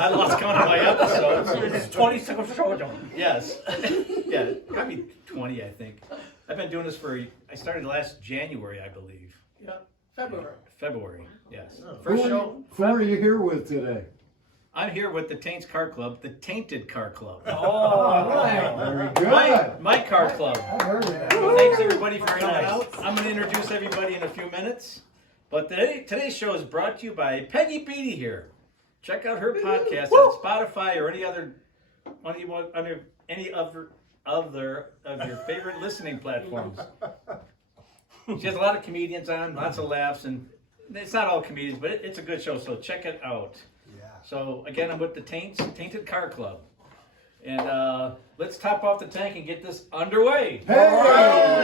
I lost count of my episodes. It's 26 shows. Yes. Yeah, probably 20, I think. I've been doing this I started last January, I believe. Yeah, February. February, yes. Oh. First show. Who are you here with today? I'm here with the Taints Car Club, the Tainted Car Club. Very good. My car club. I heard that. Thanks everybody for coming out. I'm going to introduce everybody in a few minutes. But today's show is brought to you by Peggy Beatty here. Check out her podcast on Spotify or any other of your favorite listening platforms. She has a lot of comedians on, lots of laughs, and it's not all comedians, but it's a good show, so check it out. Yeah. So again, I'm with the Tainted Car Club. And let's top off the tank and get this underway. Hey!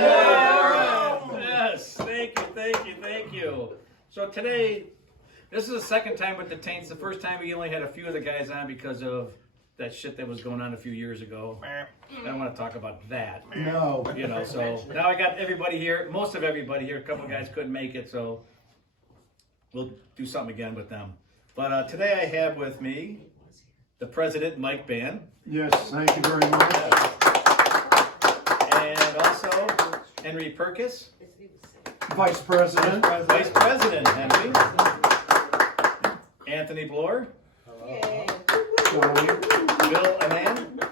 Yeah. Yes, thank you. So today, this is the second time with the Taints. The first time we only had a few of the guys on because of that shit that was going on a few years ago. I don't want to talk about that. No. You know, so now I got everybody here, most of everybody here. A couple guys couldn't make it, so we'll do something again with them. But today I have with me the president, Mike Ban. Yes, thank you very much. And also Henry Perkis. Vice President. Vice President Henry. Anthony Bloor. Tony. Bill Anand.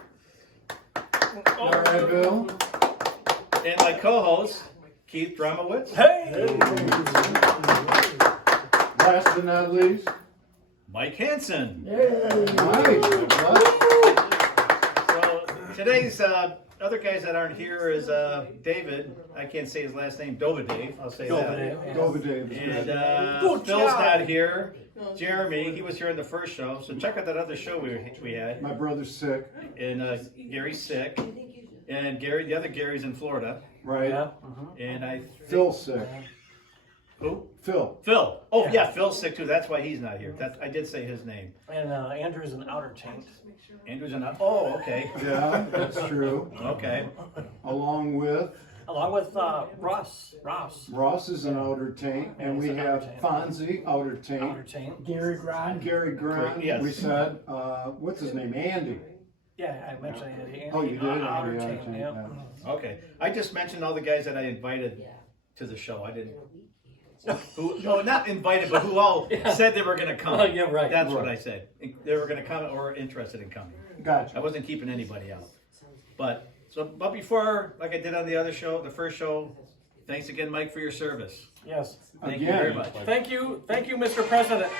All right, Bill. And my co-host, Keith Dromowicz. Hey! Last but not least, Mike Hansen. Mike. So today's other guys that aren't here is David. I can't say his last name. Dove. I'll say that. David. And Phil's not here. Jeremy, he was here in the first show. So check out that other show we had. My brother's sick. And Gary's sick. And Gary, the other Gary's in Florida. Right. Yeah. And Phil's sick. Who? Phil. Phil. Oh yeah, Phil's sick too. That's why he's not here. I did say his name. And Andrew's an outer taint. Andrew's in. Oh, okay. Yeah, that's true. Okay. Along with Ross. Ross is an outer tank, and we have Fonzie, outer tank. Outer taint. Gary Grant. Yes. We said, what's his name? Andy. Yeah, I mentioned Andy. Oh, you did? Outer Andy, outer taint, tank, yeah. yeah. Okay. I just mentioned all the guys that I invited to the show. I didn't. Who? No, not invited, but who all said they were going to come. Oh, yeah, right. That's what I said. They were going to come or interested in coming. Gotcha. I wasn't keeping anybody out. But before, like I did on the other show, the first show, thanks again, Mike, for your service. Yes. Thank you very much. Thank you, Mr. President.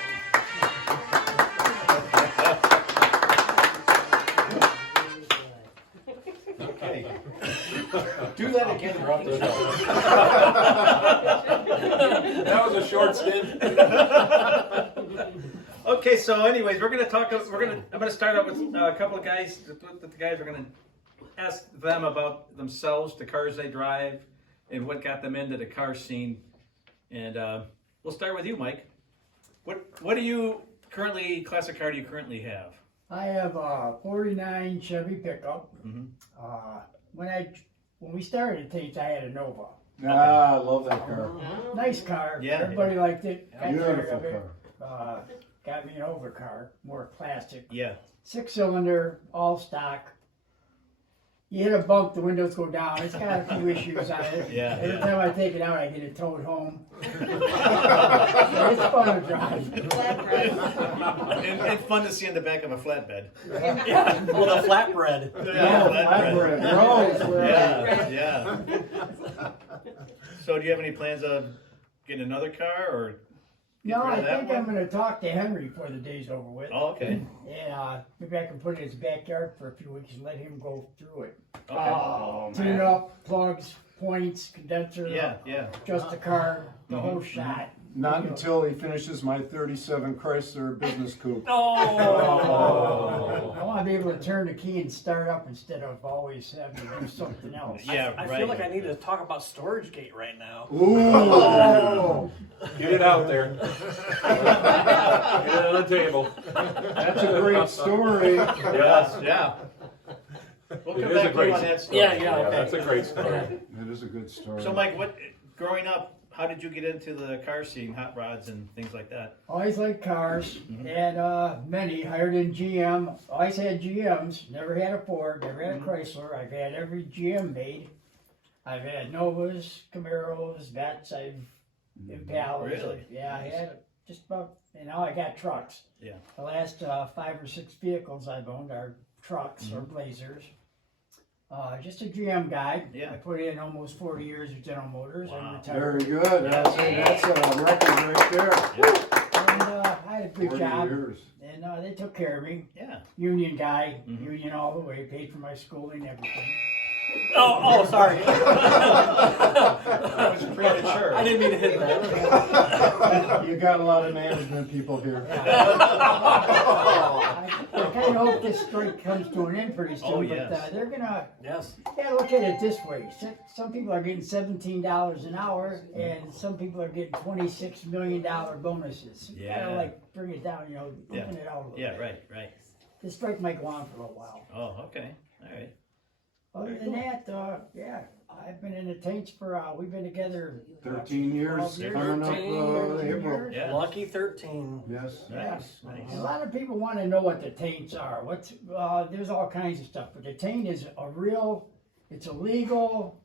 Okay. Do that again, you're off the show. That was a short stint. Okay, so anyways, I'm gonna start out with a couple of guys. The guys are gonna ask them about themselves, the cars they drive, and what got them into the car scene. And we'll start with you, Mike. What do you classic car do you currently have? I have a 49 Chevy pickup. Mhm. When we started Taints, I had a Nova. Ah, I love that car. Nice car. Yeah. Everybody liked it. Got tired Beautiful of it. car. Got me an overcar, more classic. Yeah. 6-cylinder, all stock. You hit a bump, the windows go down. It's got a few issues on it. Yeah, Every yeah. time I take it out, I get it towed home. It's fun to drive. And fun to see in the back of a flatbed. With a flatbread. Flatbread. Rose. Yeah. So do you have any plans of getting another car or? No, I that think one? I'm going to talk to Henry before the day's over with. Oh, okay. And maybe I can put it in his backyard for a few weeks and let him go through it. Okay. Oh, Tune it up, plugs, points, condenser, Yeah. just the car, the whole shot. Not until he finishes my 37 Chrysler business coupe. Oh. I want to be able to turn the key and start up instead of always having to do something else. Yeah, I right. feel like I need to talk about storage gate right now. Ooh. Get it out there. Get it on the table. That's a great story. Yes, yeah. We'll It come is a back to great you on that story. Yeah, okay. That's a great story. It is a good story. So, Mike, growing up, how did you get into the car scene, hot rods and things like that? Always liked cars, had many, hired in GM, always had GMs, never had a Ford, never had a Chrysler, I've had every GM made. I've had Novas, Camaros, Vets, Impalas. Really? Yeah, I had just about, and now I got trucks. Yeah. The last 5 or 6 vehicles I've owned are trucks or Blazers. Just a GM guy. Yeah. I put in almost 40 years of General Motors. Wow. I retired. Very good. That's a record right there. And I had a good 40 job. years. And they took care of me. Yeah. Union guy, union all the way, paid for my schooling, everything. Oh, sorry. That was premature. I didn't mean to hit that. You got a lot of management people here. I kind of hope this strike comes to an end pretty soon, Oh, but yes. they're gonna, Yes. you gotta look at it this way. Some people are getting $17 an hour, and some people are getting $26 million bonuses. You Yeah. gotta like bring it down, Yeah. open it out a little Yeah, bit. right. This strike might go on for a little while. Oh, okay. All right. Other than that, yeah, I've been in the Taints for, we've been together. 13 years, 12 years. coming up 13 April. years. Yeah. Lucky 13. Yes. Nice. A lot of people want to know what the taints are. There's all kinds of stuff, but the taint is it's a legal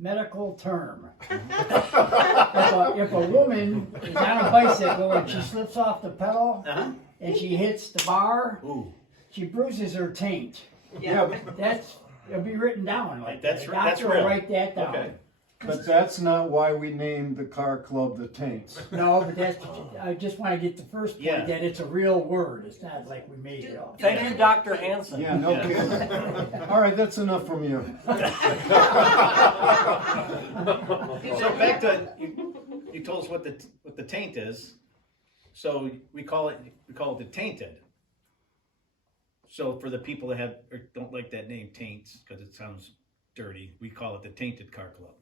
medical term. If a woman is on a bicycle and she slips off the pedal Uh-huh. and she hits the bar, Ooh. she bruises her taint. Yeah, It'll be written down like That's that. The that's doctor will real. write that down. Okay. but that's not why we named the car club the Taints. No, but I just want to get the first point Yeah. that it's a real word. It's not like we made it up. Thank you, Dr. Hansen. Yeah, no kidding. All right, that's enough from you. So back to you told us what the taint is. So we call it the tainted. So for the people that don't like that name Taints because it sounds dirty, we call it the Tainted Car Club.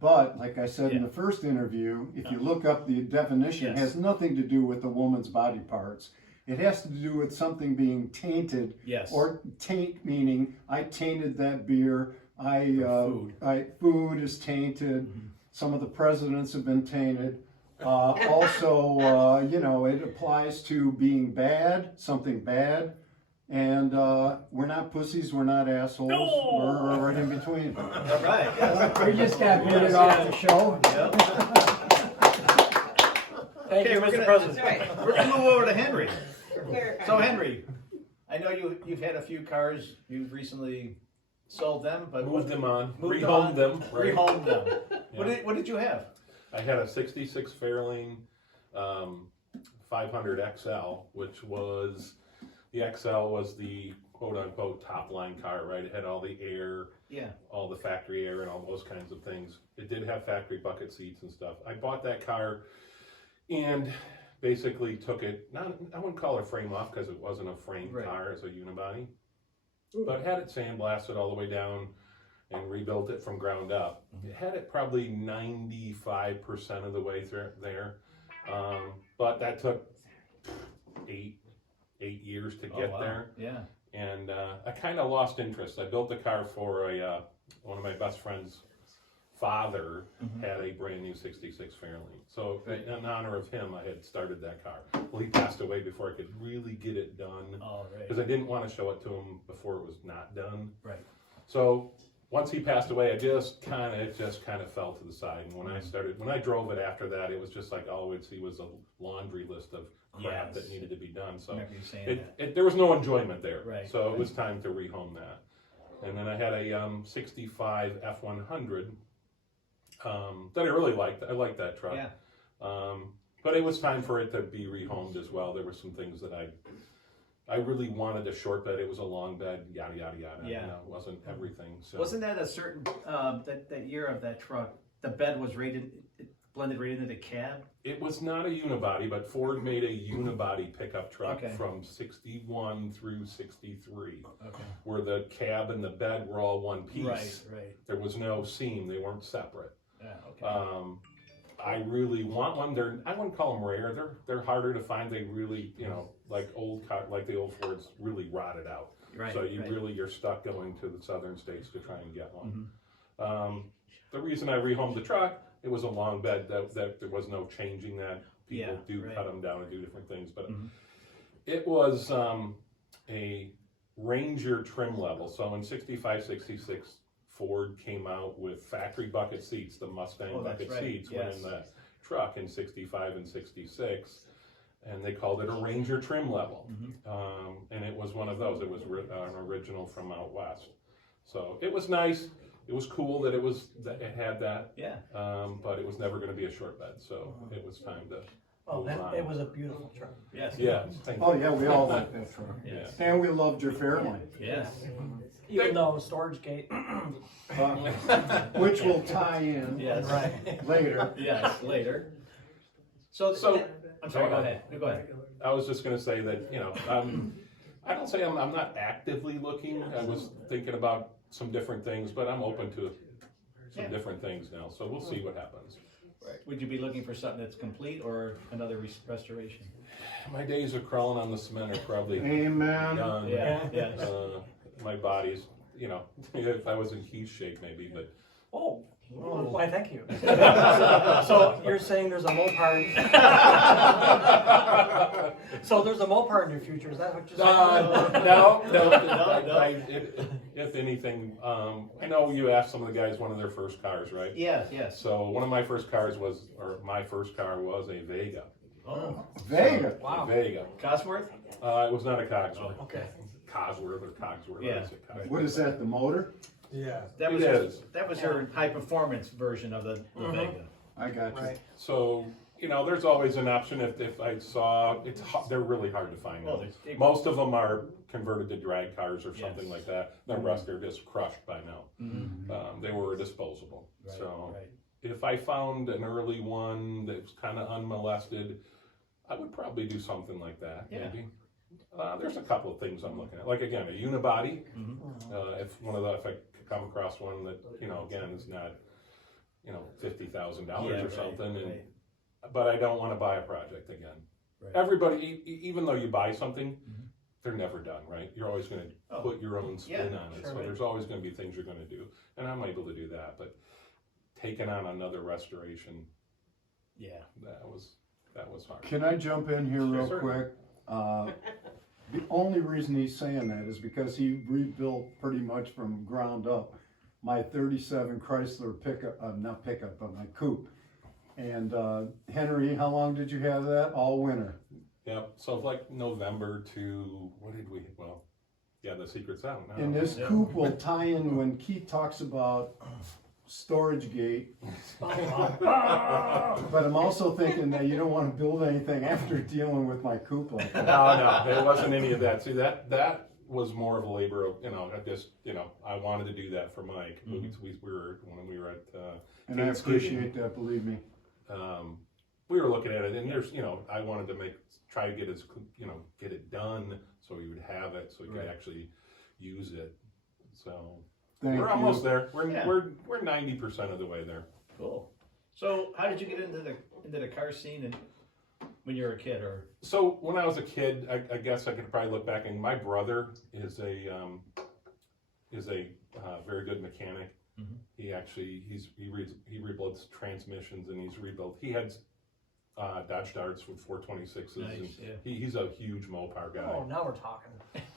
But like I said in Yeah. the first interview, if you look up the definition, it Yes. has nothing to do with the woman's body parts. It has to do with something being tainted, Yes. or taint meaning I tainted that beer. food. Food is tainted. Some of the presidents have been tainted. Also, it applies to being bad, something bad. And we're not pussies, we're not assholes, we're right in between. All right. Yes. We just got voted off the show. Thank you, Mr. President. We're gonna move over to Henry. So Henry, I know you've had a few cars. You've recently sold them, but Moved them on, moved on, rehomed them. Right? Rehomed them. Yeah. What did you have? I had a 66 Fairlane 500 XL, which was, the XL was the quote unquote top line car, right? It had all the air, Yeah. all the factory air and all those kinds of things. It did have factory bucket seats and stuff. I bought that car and basically took it, I wouldn't call it a frame off because it wasn't a framed Right. car, it's a unibody, but had it sandblasted all the way down and rebuilt it from ground up. It had it probably 95% of the way through there, but that took 8 years to get wow. there. Yeah. And I kind of lost interest. I built the car for one of my best friends' father had a brand new 66 Fairlane. So in honor of him, I had started that car. Well, he passed away before I could really get it done All right. because I didn't want to show it to him before it was not done. Right. So once he passed away, it just kind of fell to the side. And when I drove it after that, it was just like all I would see was a laundry list of crap Yes. that needed to be done. So Remember you saying that. there was no enjoyment there. Right. So it was time to rehome that. And then I had a 65 F100 that I really liked. I liked that truck. Yeah. But it was time for it to be rehomed as well. There were some things that I really wanted a short bed. It was a long bed, yada, yada, yada. Yeah. You know, it wasn't everything. So Wasn't that a certain that year of that truck? The bed was blended right into the cab. it was not a unibody, but Ford made a unibody pickup truck Okay. from 61 through 63. Okay. Where the cab and the bed were all one piece. Right. There was no seam; they weren't separate. Yeah. Okay. I really want one. I wouldn't call them rare. They're harder to find. They really, like the old Fords, really rotted out. Right. So right. you're stuck going to the southern states to try and get one. the reason I rehomed the truck, it was a long bed that there was no changing that. People cut them down and do different things, but it was a Ranger trim level. So in 65, 66, Ford came out with factory bucket seats. The Mustang bucket seats went in the truck in 65 and 66, and they called it a Ranger trim level. And it was one of those. It was an original from out west. So it was nice. It was cool that it had that. Yeah. But it was never going to be a short bed, so it was time to. It was a beautiful truck. Yes. Yeah. Thank you. Oh, yeah, we all liked that truck. Yes. And we loved your Fairlane. Yes. Even though storage gate. Which will tie in Yes. later. Yes. Later. So I'm sorry. Go ahead. Go ahead. I was just going to say that, you know, I don't say I'm not actively looking. I was thinking about some different things, but I'm open to some different things now. So we'll see what happens. Right. Would you be looking for something that's complete or another restoration? My days of crawling on the cement are probably Amen. done. Yeah. Yes. My body's, you know, if I was in Keith's shape maybe, but Why, thank you. So you're saying there's a Mopar. So there's a Mopar in your future, is that what you're saying? No. If anything, I know you asked some of the guys one of their first cars, right? Yes. Yes. So one of my first cars was a Vega. Oh. Vega. Wow. A Vega. Cosworth? It was not a Cogsworth. Okay. Cosworth or Cogsworth. Yeah. I say Cogsworth. What is that, the motor? Yeah. That It was is. That was her high performance version of the Vega. I got you. Right. So, you know, there's always an option if I saw, they're really hard to find now. They- Most of them are converted to drag cars or something Yes. like that. The rest are just crushed by now. They were disposable. Right, So right. if I found an early one that was kind of unmolested, I would probably do something like that, Yeah. maybe. There's a couple of things I'm looking at. Like, again, a unibody. If I come across one that, you know, again, is not, you know, $50,000 or something. But I don't want to buy a project again. Right. Everybody, even though you buy something, they're never done, right? You're always going to put your own spin on it. So there's always going to be things you're going to do. And I'm able to do that. But taking on another restoration, that was hard. Can I jump in here real Sure. quick? The only reason he's saying that is because he rebuilt pretty much from ground up my 37 Chrysler pickup, not pickup, but my coupe. And Henry, how long did you have that? All winter. Yep. So like November to, the secret's out now. And this coupe will tie in when Keith talks about storage gate. But I'm also thinking that you don't want to build anything after dealing with my coupe like that. No, it wasn't any of that. See, that was more of a labor of, I wanted to do that for Mike. We were, when we were at, And I Taints appreciate that, believe me. we were looking at it, and there's, I wanted to try to get it done so we would have it, so we could actually use it. So Thank we're you. almost there. We're Yeah. we're 90% of the way there. Cool. So how did you get into the car scene when you were a kid, or? So when I was a kid, I guess I could probably look back, and my brother is a very good mechanic. Mhm. He rebuilds transmissions, and he had Dodge Darts with 426s. Nice, and yeah. He's a huge Mopar guy. Oh, now we're talking.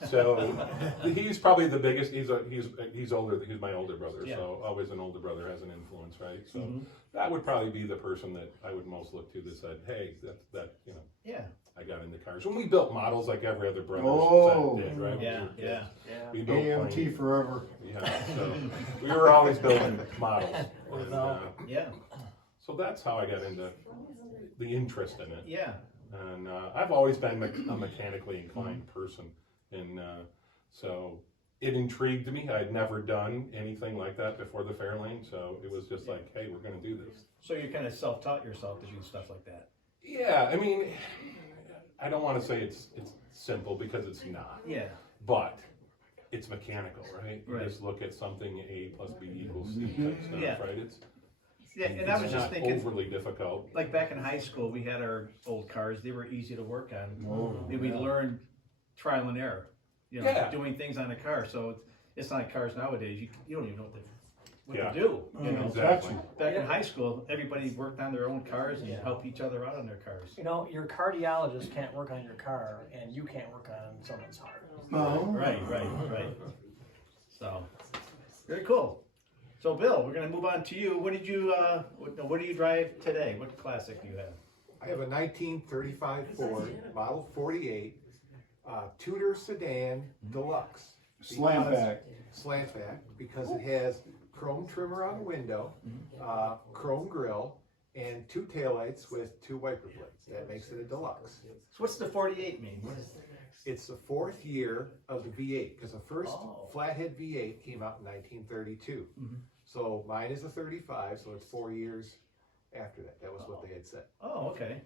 So he's probably the biggest. He's older. He's my older brother. Yeah. So always an older brother has an influence, right? So Mhm. that would probably be the person that I would most look to that said, "Hey, that Yeah. I got into cars." When we built models like every other brother did, right? Yeah, When we were yeah. kids. Yeah. We built AMT planes. forever. Yeah. So we were always building models. And, Yeah. so that's how I got into the interest in it. Yeah. And I've always been a mechanically inclined person, and so it intrigued me. I'd never done anything like that before the Fairlane, so it was just like, hey, we're going to do this. So you kind of self-taught yourself to do stuff like that. Yeah, I mean, I don't want to say it's simple because it's not, Yeah. but it's mechanical, right? You Right. just look at something A plus B equals C type stuff, Yeah. right? It's And I was just not thinking, overly difficult. like back in high school, we had our old cars. They were easy to work on. Oh, And we yeah. learned trial and error. Yeah. Doing things on a car. So it's not like cars nowadays. You don't even know what what Yeah. to do. You know, Exactly. back in high school, everybody worked on their own cars and helped each other out on their cars. You know, your cardiologist can't work on your car, and you can't work on someone's heart. Oh. Right. So, very cool. So, Bill, we're gonna move on to you. What do you drive today? What classic do you have? I have a 1935 Ford Model 48 Tudor sedan deluxe. Slantback. Slantback, because it has chrome trimmer on the window, chrome grille, and 2 taillights with 2 wiper blades. That makes it a deluxe. So, what's the 48 mean? What is It's the 4th year of the V8, because the first Oh. flathead V8 came out in 1932. So mine is a 35, so it's 4 years after that. That was what they had said. Oh, okay.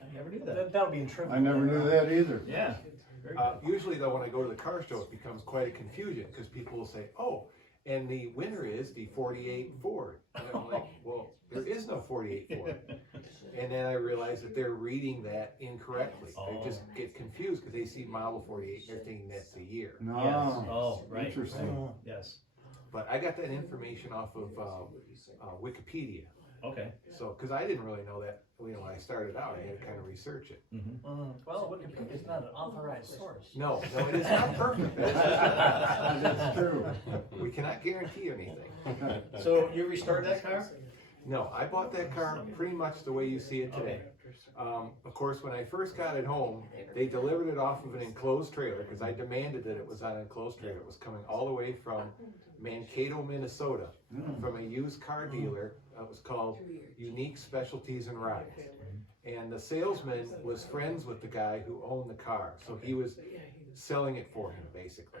I never knew that. That'll be in trivia. I never knew that either. Yeah. Very good. Usually though, when I go to the car show, it becomes quite a confusion, because people will say, oh, and the winner is the 48 Ford. And I'm like, well, there is no 48 Ford. And then I realize that they're reading that incorrectly. They just get confused because they see Model 48 and they're thinking that's the year. No. Yes. Oh, right. Interesting. Yes. But I got that information off of Wikipedia. Okay. So, because I didn't really know that, when I started out, I had to kind of research it. Well, Wikipedia is not an authorized source. No, it is not perfect. That's true. We cannot guarantee anything. So, you restored that car? No, I bought that car pretty much the way you see it today. Of course, when I first got it home, they delivered it off of an enclosed trailer because I demanded that it was on an enclosed trailer. It was coming all the way from Mankato, Minnesota, from a used car dealer. It was called Unique Specialties and Rides. And the salesman was friends with the guy who owned the car, so he was selling it for him, basically.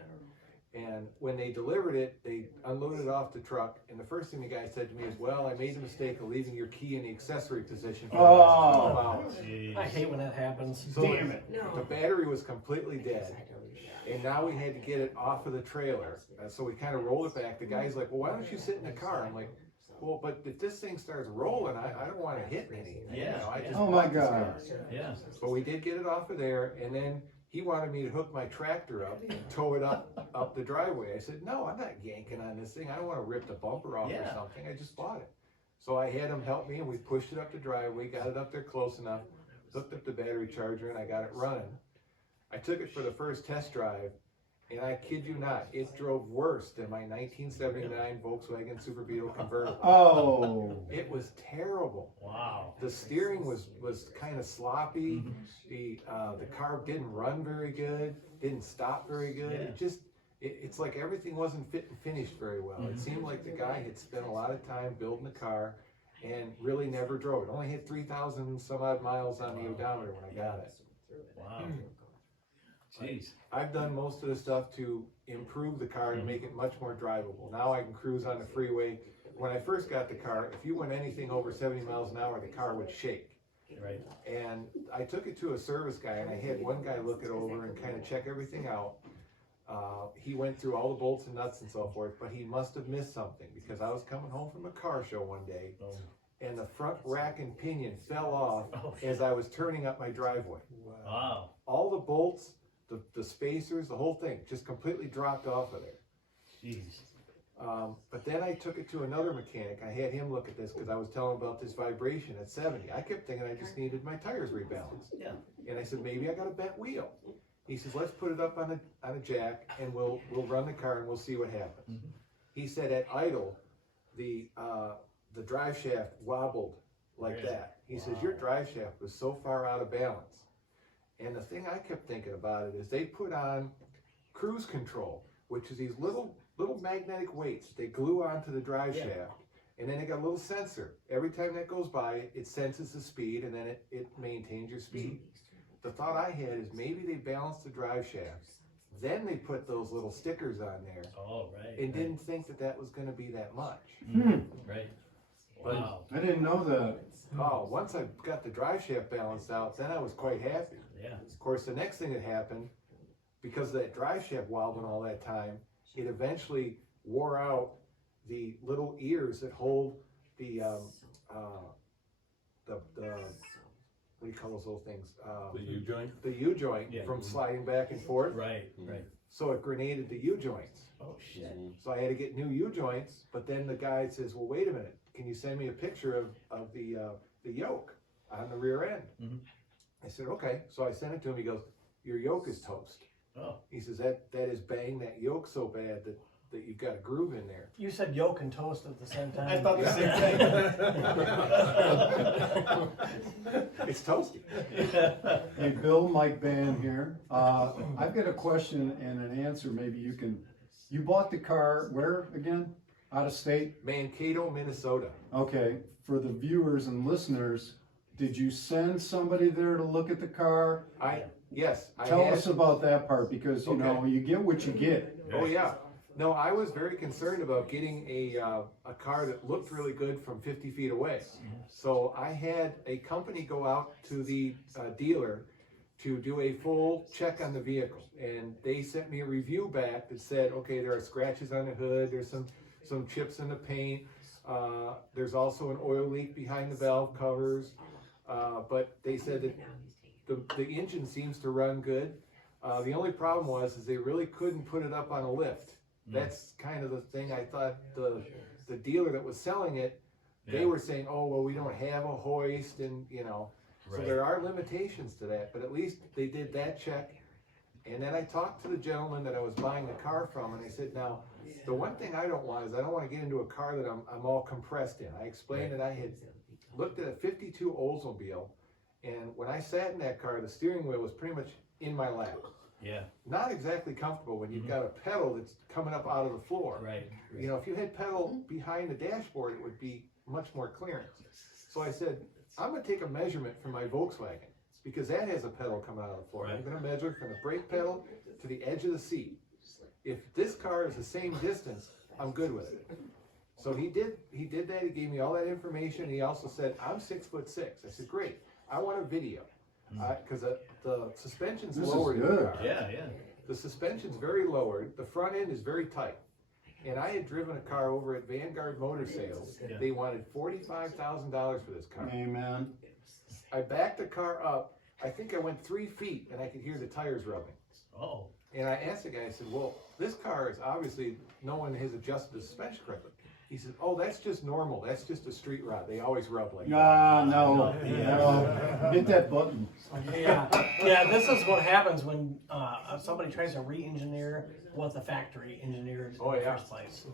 And when they delivered it, they unloaded it off the truck, and the first thing the guy said to me is, well, I made the mistake of leaving your key in the accessory position for the next 12 hours. I hate when that happens. So the battery was completely dead, and now we had to get it off of the trailer. So we kind of rolled it back. The guy's like, well, why don't you sit in the car? I'm like, well, but if this thing starts rolling, I don't want to hit anything. Yeah. You know, I just Oh my bought this car. God. Yeah. But we did get it off of there, and then he wanted me to hook my tractor up and tow it up the driveway. I said, no, I'm not yanking on this thing. I don't want to rip the bumper off or something. I just bought it. So I had him help me, and we pushed it up the driveway, got it up there close enough, hooked up the battery charger, and I got it running. I took it for the first test drive, and I kid you not, it drove worse than my 1979 Volkswagen Super Beetle convertible. Oh. It was terrible. Wow. The steering was kind of sloppy. The car didn't run very good. Didn't stop very good. Yeah. It's like everything wasn't fit and finished very well. It seemed like the guy had spent a lot of time building the car and really never drove it. Only had 3,000 some odd miles on the odometer when I got it. Wow. Jeez. I've done most of the stuff to improve the car and make it much more drivable. Now I can cruise on the freeway. When I first got the car, if you went anything over 70 miles an hour, the car would shake. Right. And I took it to a service guy, and I had one guy look it over and kind of check everything out. He went through all the bolts and nuts and so forth, but he must have missed something, because I was coming home from a car show one day, and the front rack and pinion fell off as I was turning up my driveway. Wow. All the bolts, the spacers, the whole thing just completely dropped off of there. Jeez. But then I took it to another mechanic. I had him look at this because I was telling him about this vibration at 70. I kept thinking I just needed my tires rebalanced. Yeah. And I said, maybe I got a bent wheel. He says, let's put it up on a jack and we'll run the car and we'll see what happens. He said at idle, the drive shaft wobbled like that. He says, your drive shaft was so far out of balance. And the thing I kept thinking about it is they put on cruise control, which is these little magnetic weights they glue onto the drive shaft, and then they got a little sensor. Every time that goes by, it senses the speed, and then it maintains your speed. The thought I had is maybe they balanced the drive shaft, then they put those little stickers on there, Oh, right. and didn't think that was going to be that much. Right. But Wow. I didn't know that. once I got the drive shaft balanced out, then I was quite happy. Yeah. Of course, the next thing that happened, because of that drive shaft wobbling all that time, it eventually wore out the little ears that hold the what do you call those little things? The U-joint? The U-joint Yeah. from sliding back and forth. Right. Right. so it grenaded the U-joints. Oh, shit. So I had to get new U-joints, but then the guy says, well, wait a minute, can you send me a picture of the yoke on the rear end? Mhm. I said, okay. So I sent it to him. He goes, your yoke is toast. Oh. He says, that is banged that yoke so bad that you've got a groove in there. You said yolk and toast at the same time. I thought the same thing. It's toasty. Hey, Bill, Mike Ban here. I've got a question and an answer. Maybe you bought the car where again? Out of state? Mankato, Minnesota. Okay, for the viewers and listeners, did you send somebody there to look at the car? Yes. Tell us about that part, because you know, you get what you get. Oh yeah. No, I was very concerned about getting a car that looked really good from 50 feet away. So I had a company go out to the dealer to do a full check on the vehicle, and they sent me a review back that said, okay, there are scratches on the hood, there's some chips in the paint, there's also an oil leak behind the valve covers, but they said that the engine seems to run good. The only problem was they really couldn't put it up on a lift. That's kind of the thing. I thought the dealer that was selling it, they were saying, oh, well, we don't have a hoist, and you know, so there are limitations to that, but at least they did that check. And then I talked to the gentleman that I was buying the car from, and I said, now, the one thing I don't want is I don't want to get into a car that I'm all compressed in. I explained that I had looked at a 52 Oldsmobile, and when I sat in that car, the steering wheel was pretty much in my lap. Yeah. Not exactly comfortable when you've got a pedal that's coming up out of the floor. Right. You know, if you had pedal behind the dashboard, it would be much more clearance. So I said, I'm going to take a measurement from my Volkswagen, because that has a pedal coming out of the floor. I'm going to measure from the brake pedal to the edge of the seat. If this car is the same distance, I'm good with it. So he did that. He gave me all that information. He also said, I'm 6'6". I said, great. I want a video. Because the suspension's This is lowered in the good. car. Yeah. The suspension's very lowered. The front end is very tight. And I had driven a car over at Vanguard Motor Sales. Yeah. They wanted $45,000 for this car. Amen. I backed the car up. I think I went 3 feet and I could hear the tires rubbing. Oh. And I asked the guy, I said, well, this car is obviously, no one has adjusted the suspension correctly. He said, oh, that's just normal. That's just a street rod. They always rub like that. Ah, no. Hit that button. Yeah, this is what happens when somebody tries to re-engineer what the factory engineered in the first place.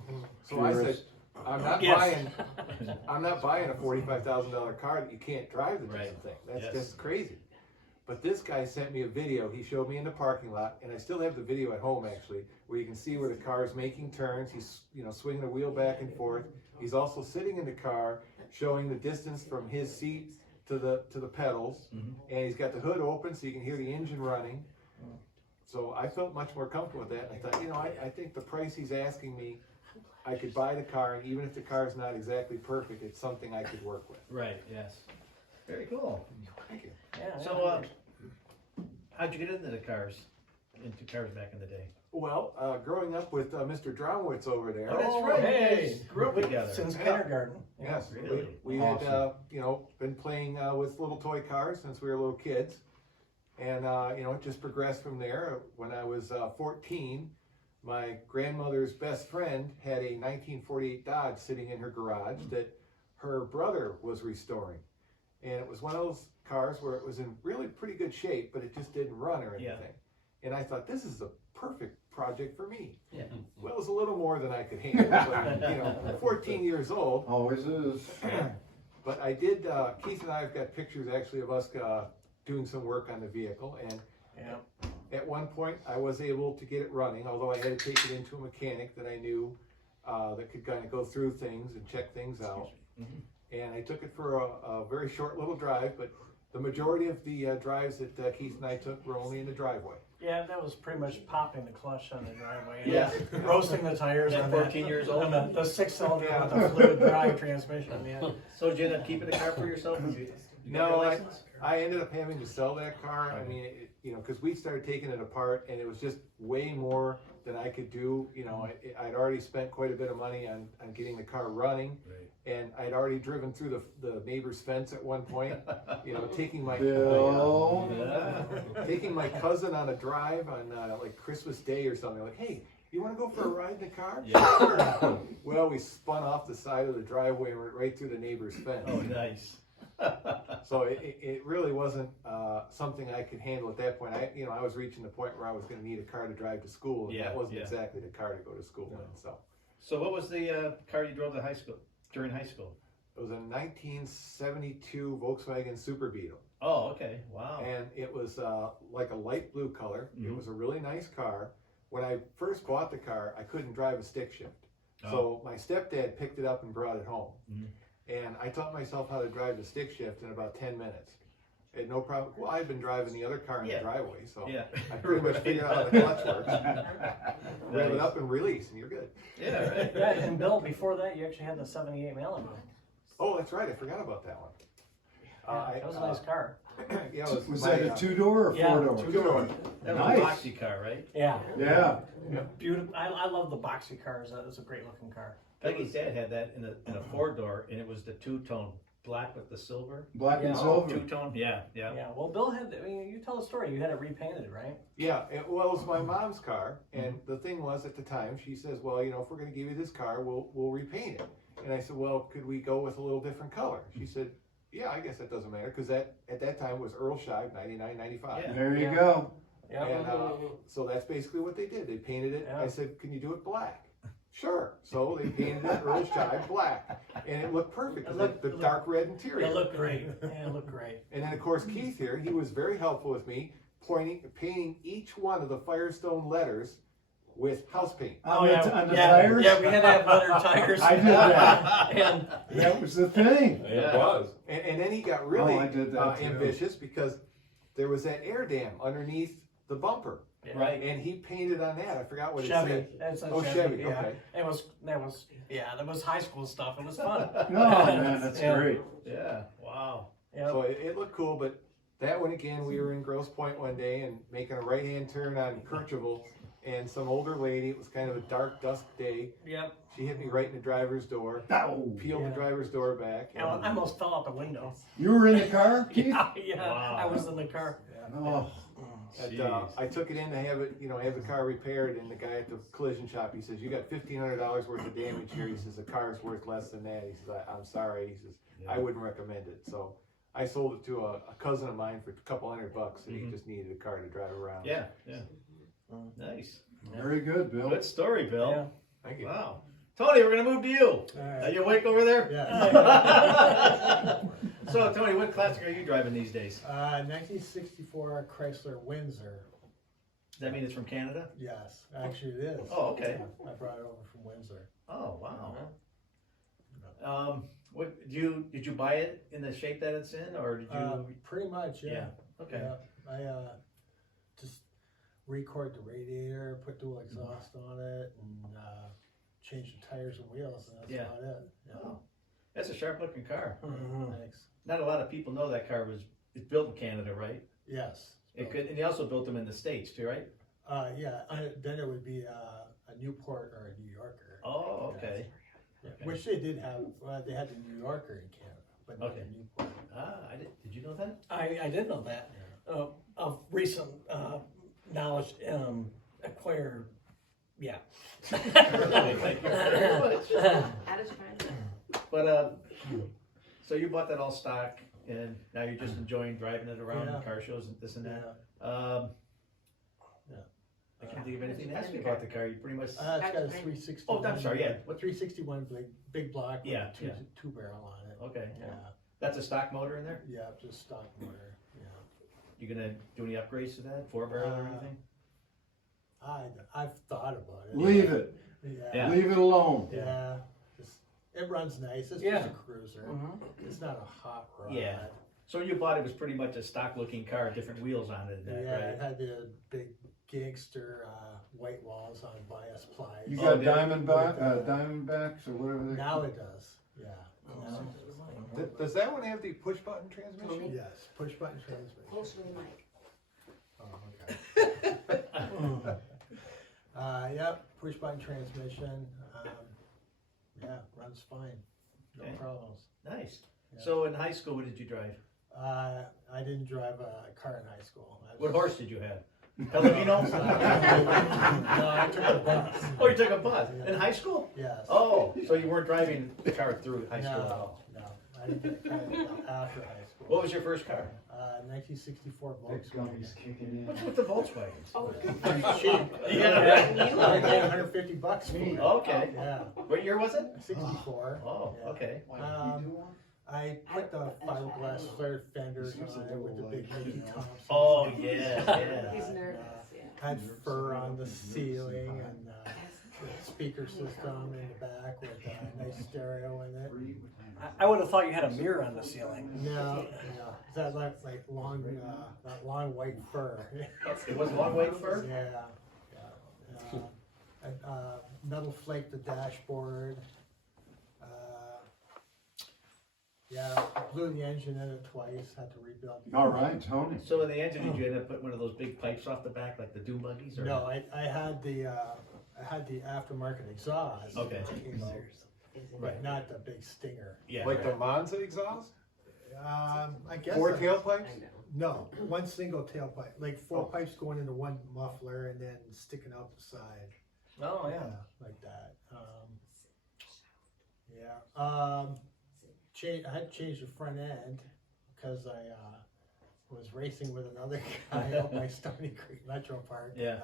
So I said, I'm not buying a $45,000 car that you can't drive the damn thing. That's just crazy. But this guy sent me a video. He showed me in the parking lot, and I still have the video at home actually, where you can see where the car is making turns. He's swinging the wheel back and forth. He's also sitting in the car, showing the distance from his seat to the pedals, and he's got the hood open so you can hear the engine running. So I felt much more comfortable with that. And I thought, I think the price he's asking me, I could buy the car, and even if the car is not exactly perfect, it's something I could work with. Right. Yes. Very cool. Thank you. Yeah, So, how'd you get into cars back in the day? Well, growing up with Mr. Dromowicz over there. Oh, that's right. Hey, Grew up together. since kindergarten. Yes, Really? we had been playing with little toy cars since we were little kids, and it just progressed from there. When I was 14, my grandmother's best friend had a 1948 Dodge sitting in her garage that her brother was restoring, and it was one of those cars where it was in really pretty good shape, but it just didn't run or anything. And I thought, this is the perfect project for me. Yeah. Well, it was a little more than I could handle, but 14 years old. Always is. But I did, Keith and I have got pictures actually of us doing some work on the vehicle, and at one point I was able to get it running, although I had to take it into a mechanic that I knew that could kind of go through things and check things out. And I took it for a very short little drive, but the majority of the drives that Keith and I took were only in the driveway. Yeah, that was pretty much popping the clutch on the driveway. Yeah. Roasting the tires At on 14 years old. on the 6-cylinder with the fluid drive transmission. Yeah. So did you end up keeping the car for yourself? No, I ended up having to sell that car. I mean, you know, cause we started taking it apart and it was just way more than I could do. You know, I'd already spent quite a bit of money on getting the car running. And I'd already driven through the neighbor's fence at one point, you know, taking my taking my cousin on a drive on like Christmas Day or something. Like, hey, you want to go for a ride in the car? Yeah. Well, we spun off the side of the driveway and went right through the neighbor's fence. Oh, nice. So it really wasn't something I could handle at that point. I was reaching the point where I was going to need a car to drive to school, and that wasn't exactly the car to go to school in. So what was the car you drove to high school, during high school? It was a 1972 Volkswagen Super Beetle. Oh, okay, wow. And it was like a light blue color. It was a really nice car. When I first bought the car, I couldn't drive a stick shift. So my stepdad picked it up and brought it home. And I taught myself how to drive the stick shift in about 10 minutes. And no problem. Well, I'd been driving the other car in the driveway, so I pretty much figured out how the clutch works. Rev it up and release, and you're good. Yeah, right. Yeah, and Bill, before that, you actually had the 78 Malibu. Oh, that's right. I forgot about that one. That was a nice car. Yeah, Was that a 2-door or 4-door? 2-door. That was Nice. a boxy car, right? Yeah. Yeah. Beautiful. I love the boxy cars. That was a great looking car. Peggy's dad had that in a 4-door, and it was the two-tone black with the silver. Black and Yeah. silver. Two-tone, yeah. Yeah. Well, Bill had. I mean, you tell the story. You had it repainted, right? Yeah, it was my mom's car, and the thing was at the time, she says, well, you know, if we're going to give you this car, we'll repaint it. And I said, well, could we go with a little different color? She said, yeah, I guess that doesn't matter, because at that time was Earl Scheib 9995. Yeah. There you go. Yeah. And so that's basically what they did. They painted it. Yeah. I said, can you do it black? Sure. So they painted it Earl Scheib black, and it looked perfect. It looked- the dark red interior. It looked great. Yeah, it looked great. And then of course Keith here, he was very helpful with me, painting each one of the Firestone letters with house paint. On the tires? Yeah, we had to have leather tires. I did that. And That was the thing. It was. And then he got really I did that too. ambitious because there was that air dam underneath the bumper. Right. And he painted on that. I forgot what Chevy. it said. That's a Oh, Chevy, Yeah. okay. That was high school stuff. It was fun. No, man, that's Yeah. great. Yeah, wow. Yeah. So it looked cool, but that one again, we were in Grosse Pointe one day and making a right-hand turn on Kirchhoff, and some older lady, it was kind of a dark, dusk day, Yep. she hit me right in the driver's door, Oh. peeled the driver's door back. I almost fell out the window. You were in the car, Keith? Yeah. Wow. I was in the car. Oh. And, Jeez. I took it in to have it, have the car repaired, and the guy at the collision shop, he says, you got $1,500 worth of damage here. He says, the car's worth less than that. He says, I'm sorry. He says, I wouldn't recommend it. So I sold it to a cousin of mine for a couple $100, and he just needed a car to drive around. Yeah, yeah. Nice. Very good, Bill. Good story, Bill. Yeah. Thank you. Wow. Tony, we're gonna move to you. Are you awake over there? Yeah. So, Tony, what classic are you driving these days? 1964 Chrysler Windsor. Does that mean it's from Canada? Yes, actually it is. Oh, okay. I brought it over from Windsor. Oh, wow. What did you buy it in the shape that it's in, or did you? Pretty much, yeah. Okay. Yeah, I just record the radiator, put dual exhaust on it, and change the tires and wheels, and that's about it. Yeah. Oh, that's a sharp looking car. Thanks. Not a lot of people know that car it's built in Canada, right? Yes. And you also built them in the States too, right? Yeah. Then it would be a Newport or a New Yorker. Oh, okay. Yeah. Okay. Which they did have. Well, they had the New Yorker in Canada, but not Okay. the Newport. Did you know that? I did know that. Of recent knowledge acquired. Yeah. Thank you very much. That is fine. But so you bought that all stock, and now you're just enjoying driving it around car shows and this and that. I can't think of anything to ask you about the car. You pretty much. It's got a 360. Oh, I'm sorry. Yeah. What? 361 big block with Yeah, a two barrel on it. Okay. Yeah. That's a stock motor in there. Yeah, just stock motor. Yeah. You gonna do any upgrades to that? 4-barrel or anything? I've thought about it. Leave it. Yeah. Leave it alone. Yeah. It runs nice. It's Yeah. just a cruiser. It's not a hot rod. Yeah. So when you bought it was pretty much a stock looking car, different wheels on it, Yeah, right? it had the big gangster white walls on bias plies. You got yeah. Diamondbacks or whatever they Now it does. Yeah. Does that one have the push button transmission? Yes. Push button transmission. Close to the mic. Oh, okay. Yep, push button transmission. Yeah, runs fine. No Okay. problems. Nice. Yeah. So in high school, what did you drive? I didn't drive a car in high school. What horse did you have? Pellegrino? No, I took a bus. Oh, you took a bus in high school? Yes. Oh, so you weren't driving the car through high school at No, all? no, I didn't get a car until after high school. What was your first car? 1964 Big Volkswagen. gummies kicking in. What's with the Volkswagen? Pretty cheap. Yeah. I paid 150 bucks for it. Okay. Yeah, What year was it? 64. Oh, Yeah. okay. I put the fiberglass flared fenders on it with the big Mickey Thompson. Oh, yeah, He's yeah. nervous, yeah. Had fur on the ceiling and speaker system in the back with a nice stereo in it. I would have thought you had a mirror on the ceiling. No, that like long, that long white fur. It was long white fur? Yeah. Metal flake the dashboard. Yeah, blew the engine in it twice. Had to rebuild. All right, Tony. So in the engine, did you end up putting one of those big pipes off the back, like the dune buggies? Or? No, I had the aftermarket exhaust. Okay. You know, but not the big stinger. Yeah. Like the Monza exhaust? I guess. 4 that's- tailpipes? No, one single tailpipe, like 4 pipes going into one muffler and then sticking out the side. Oh, yeah. Like that. I had to change the front end because I was racing with another guy up by Stony Creek Metro Park. Yeah. And,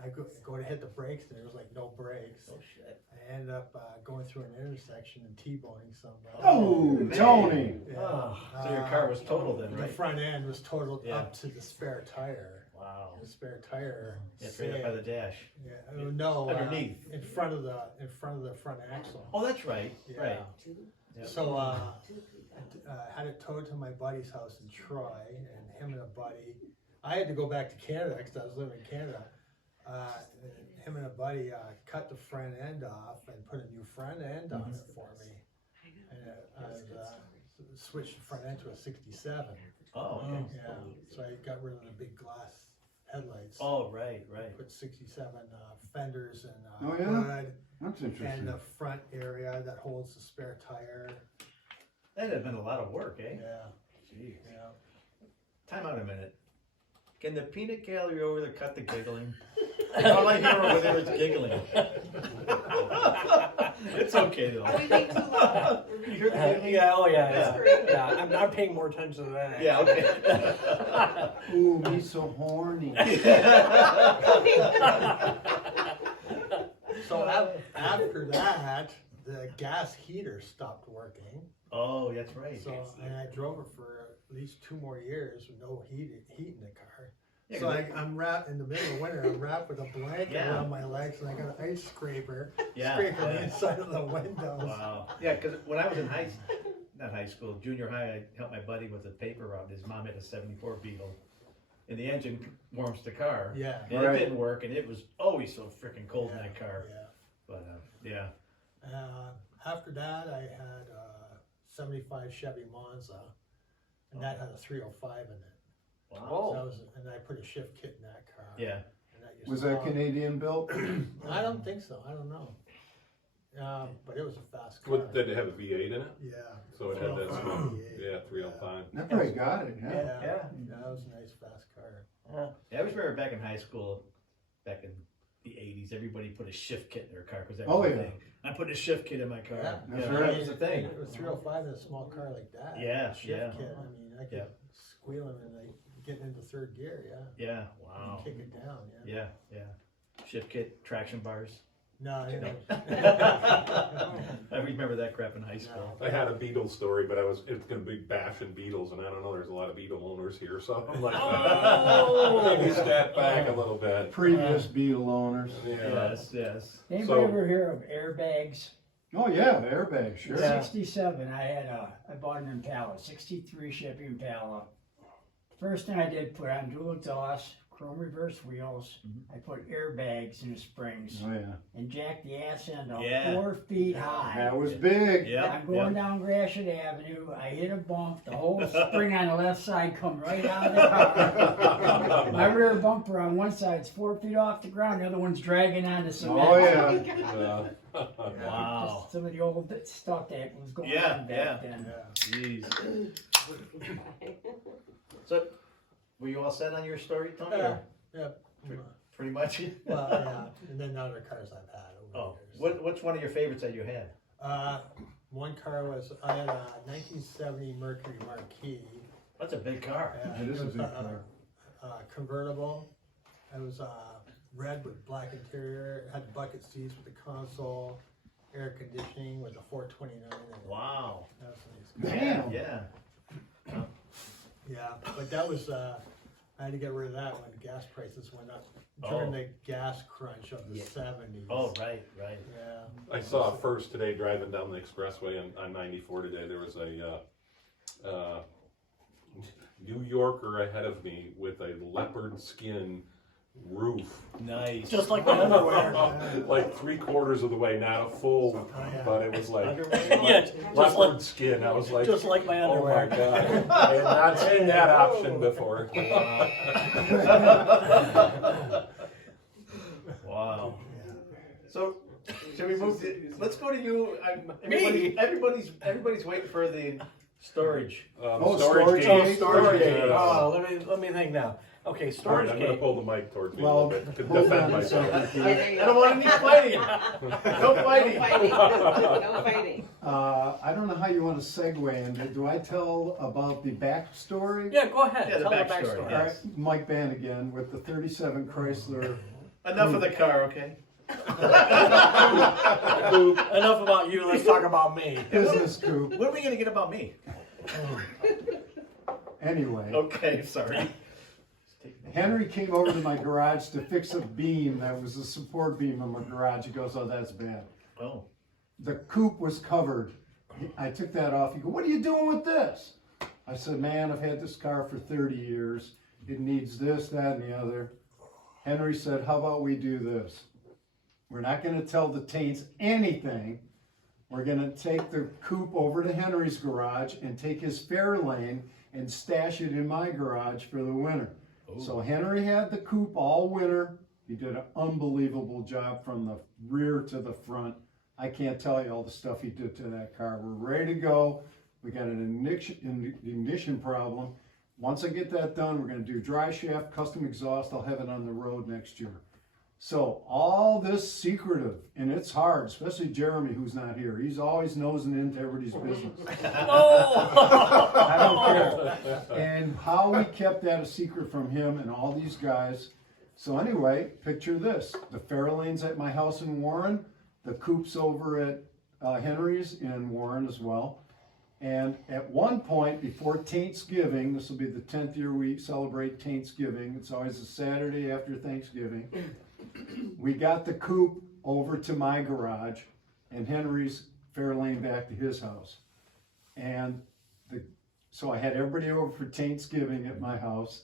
I go to hit the brakes and there was like no brakes. Oh, shit. I ended up going through an intersection and T-boning somebody. Oh, Tony. Yeah. So your car was totaled then, The right? front end was totaled Yeah. up to the spare tire. Wow. The spare tire. It's right up by the dash. Yeah, no, Underneath. in front of the front axle. Oh, that's right. Yeah. Right. Yeah. So I had it towed to my buddy's house in Troy, and him and a buddy. I had to go back to Canada because I was living in Canada. Him and a buddy cut the front end off and put a new front end on it for me, and switched the front end to a '67. Oh, okay. Yeah, so I got rid of the big glass headlights. Oh, right, right. Put '67 fenders and Oh, yeah? hood That's and interesting. the front area that holds the spare tire. That'd have been a lot of work, eh? Yeah, Jeez. yeah. Time out a minute. Can the peanut gallery over there cut the giggling? All I hear over there is giggling. It's okay though. Are we being too loud? We're You being hear the giggling? Yeah, oh yeah, Yeah. yeah. I'm paying more attention to that. Yeah, okay. Ooh, me so horny. So after that, the gas heater stopped working. Oh, that's right. So and I drove it for at least 2 more years with no heat in the car. Yeah, So 'cause I'm wrapped in the middle of winter. I'm wrapped with a blanket Yeah. around my legs, and I got an ice scraper Yeah, scraping the yeah. inside of the windows. Wow. Yeah, because when I was in not high school, junior high, I helped my buddy with a paper route. His mom had a '74 Beetle, and the engine warms the car. Yeah. And Right. it didn't work, and it was always so freaking cold in Yeah, that car. Yeah. But yeah. After that, I had a '75 Chevy Monza, and that had a 305 in it. Wow. Oh. So that was, and I put a shift kit in that car. Yeah. And that used Was to that pop. Canadian built? I don't think so. I don't know. But it was a fast car. What, did it have a V8 in it? Yeah. So it had that 305 small, V8. yeah, 305. That probably got it, Yeah. yeah. Yeah. Yeah. That was a nice fast car. Yeah, I always remember back in high school, back in the '80s, everybody put a shift kit in their car because that was Oh, the yeah. thing. I put a shift kit in my car. Yeah. That's Yeah, right. that was the thing. It was 305 in a small car like that. Yeah, Shift yeah. kit. I mean, I could Yeah. squeal him and like getting into third gear. Yeah. Yeah. Wow. Kick it down. Yeah. Yeah. Yeah. Shift kit, traction bars. No, I didn't. I remember that crap in high school. I had a Beetle story, but it's going to be bashing Beetles, and I don't know, there's a lot of Beetle owners here, so I'm like, maybe step back a little bit. Previous Beetle owners. Yeah. Yes. Anybody So- ever hear of airbags? Oh, yeah, airbag, sure. In '67, I bought an Impala, '63 Chevy Impala. First thing I did, put on dual exhaust, chrome reverse wheels. I put airbags in the springs Oh, yeah. and jacked the ass end up Yeah. 4 feet high. That was big. Yeah. I'm going down Gratiot Avenue. I hit a bump. The whole spring on the left side come right out of the car. My rear bumper on one side's 4 feet off the ground. The other one's dragging on the cement. Oh, yeah. Wow. Just some of the old stuff that was going Yeah, on back yeah. then. Jeez. So, were you all set on your story, Tony? Yeah. or Yeah. Pretty much. Well, yeah, and then other cars I've had over Oh, the years. what's one of your favorites that you had? One car was, I had a 1970 Mercury Marquis. That's a big car. It is a was big car. Convertible. It was red with black interior. It had bucket seats with the console, air conditioning with a 429. In it. Wow. That was a nice car. Damn. Yeah. Yeah, but that was, I had to get rid of that when gas prices went up during Oh. the gas crunch of the 70s. Oh, right. Yeah. I saw it first today driving down the expressway on 94 today. There was a New Yorker ahead of me with a leopard skin roof. Nice. Just like my underwear. Like 3/4 of the way, not a full, yeah. but it was like Yeah, just leopard like, skin. I was like, just like my oh my underwear. god, I had not seen that option before. Wow. So, should we move to, let's go to you. Me? Everybody's waiting for the storage. Storage gauge. gauge. Storage gauge. Oh, let me think now. Okay, All right, storage I'm gonna gate. pull the mic towards me a Well, little bit to hold defend on a myself. second, Keith. I don't want any fighting. No fighting. No fighting. I don't know how you want to segue into it. Do I tell about the backstory? Yeah, go ahead. Yeah, the Tell the backstory, backstory. yeah. All right, Mike Bannigan with the 37 Chrysler. Enough of the car, okay? Enough about you. Let's talk about me. Business coupe. What are we gonna get about me? Anyway, Okay, sorry. Henry came over to my garage to fix a beam that was a support beam in my garage. He goes, oh, that's bad. Oh. The coupe was covered. I took that off. He goes, what are you doing with this? I said, man, I've had this car for 30 years. It needs this, that, and the other. Henry said, how about we do this? We're not going to tell the Taints anything. We're going to take the coupe over to Henry's garage and take his Fairlane and stash it in my garage for the winter. So Henry had the coupe all winter. He did an unbelievable job from the rear to the front. I can't tell you all the stuff he did to that car. We're ready to go. We got an ignition problem. Once I get that done, we're going to do dry shaft, custom exhaust. I'll have it on the road next year. So all this secretive, and it's hard, especially Jeremy, who's not here. He's always nosing into everybody's business. I don't care. And how we kept that a secret from him and all these guys. So anyway, picture this. The Fairlane's at my house in Warren. The coupe's over at Henry's in Warren as well. And at one point before Thanksgiving, this will be the 10th year we celebrate Thanksgiving. It's always a Saturday after Thanksgiving. We got the coupe over to my garage and Henry's Fairlane back to his house. And so I had everybody over for Thanksgiving at my house.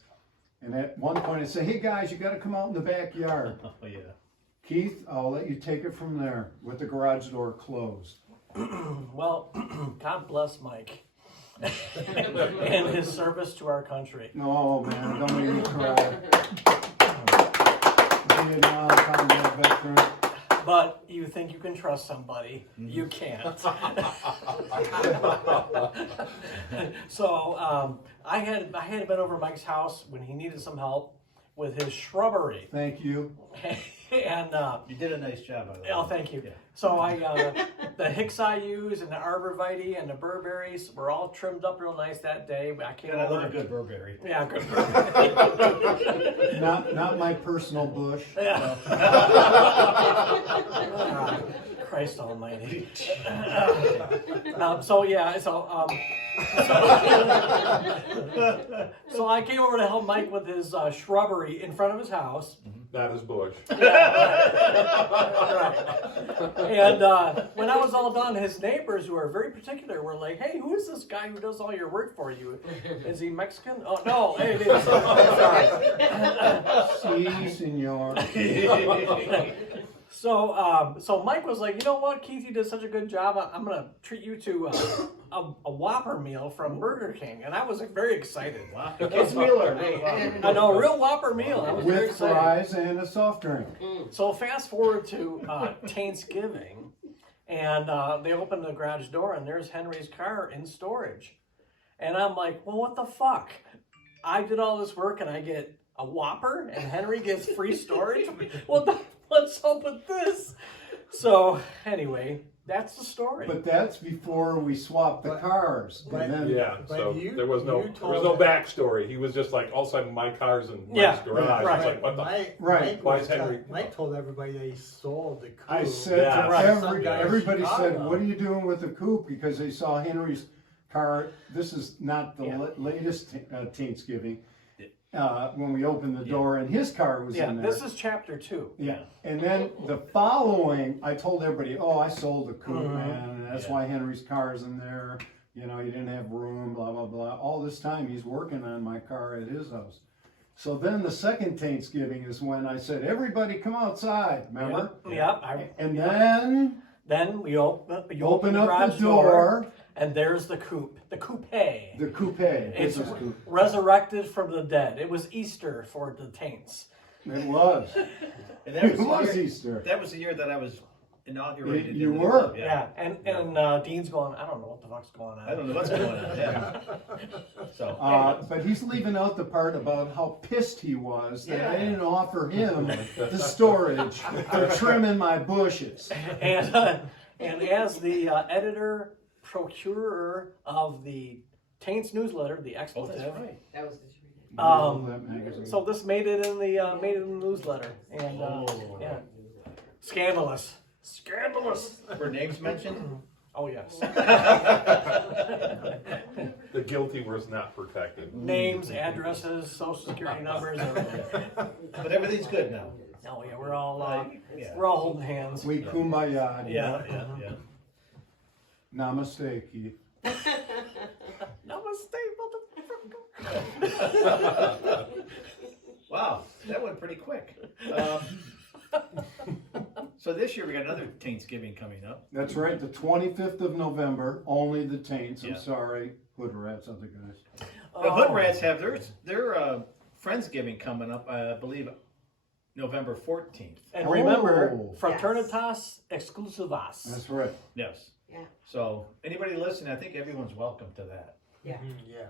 And at one point I said, hey guys, you gotta come out in the backyard. Oh, yeah. Keith, I'll let you take it from there with the garage door closed. Well, God bless Mike and his service to our country. No, man, don't make me cry. Vietnam combat veteran. But you think you can trust somebody, you can't. So I had been over to Mike's house when he needed some help with his shrubbery, Thank you. and You did a nice job, by the way. oh, thank you. Yeah. So the hicks I use and the arborvitae and the burberries were all trimmed up real nice that day. But I came And I over. love a good Burberry. Yeah, good. Not my personal bush. Yeah. Christ Almighty. So I came over to help Mike with his shrubbery in front of his house, not as Bush. And when I was all done, his neighbors, who are very particular, were like, "Hey, who is this guy who does all your work for you? Is he Mexican?" Oh no, hey, it is. Si, senor. So Mike was like, "You know what, Keith, you did such a good job. I'm gonna treat you to a Whopper meal from Burger King," and I was very excited. Wow. Kids meal or I know, a real Whopper meal. I was very With excited. fries and a soft drink. So fast forward to Thanksgiving, and they open the garage door, and there's Henry's car in storage. And I'm like, well, what the fuck? I did all this work, and I get a Whopper, and Henry gets free storage? What's up with this? So anyway, that's the story. But that's before we swapped the cars. but- And then, Yeah, But so you- there was you no told backstory. He was just like, all of a sudden my car's in Mike's Yeah, garage. right. It's like, what the? Right. Why is Henry- Mike told everybody that he sold the coupe. I said Yeah. to Right. everybody said, Chicago. what are you doing with the coupe? Because they saw Henry's car. This is not the latest Thanksgiving. When we opened the door and his car was Yeah, in there. this is chapter 2. Yeah, and then the following, I told everybody, oh, I sold the coupe, man, and that's why Henry's car's in there. You know, he didn't have room, blah, blah, blah. All this time, he's working on my car at his house. So then the second Thanksgiving is when I said, everybody come outside, remember? Yep. And Then we open open the up garage the door, and there's the coupe. The coupe. the coupe. It's This is coupe. resurrected from the dead. It was Easter for the Taints. It was. And that It was, was the year, Easter. that was the year that I was inaugurated. You into the were. club, Yeah, and Dean's going, I don't know what the fuck's going on. I don't know what's going on. Yeah. So, But he's leaving out the part about how pissed he was that I Yeah. didn't offer him the storage for trimming my bushes. And as the editor procurer of the Taints newsletter, the oh, expletive, that's right. That was the That magazine. so this made it in the newsletter, and yeah, scandalous. Were names mentioned? Oh yes, The guilty was not protected. names, addresses, social security numbers, everything. But everything's good now. Oh yeah, we're all Yeah. we're all holding hands. We kumbaya. Yeah. Namaste, Keith. Namaste, Wow, that went pretty quick. So this year we got another Thanksgiving coming up. That's right, the 25th of November, only the Taints. I'm Yeah. sorry, Hood Rats, other guys. The Hood Rats have their Friendsgiving coming up, I believe, November 14th. And remember, Oh. Fraternitas Exclusivas. That's right. Yes. Yeah. So anybody listening, I think everyone's welcome to that. Yeah.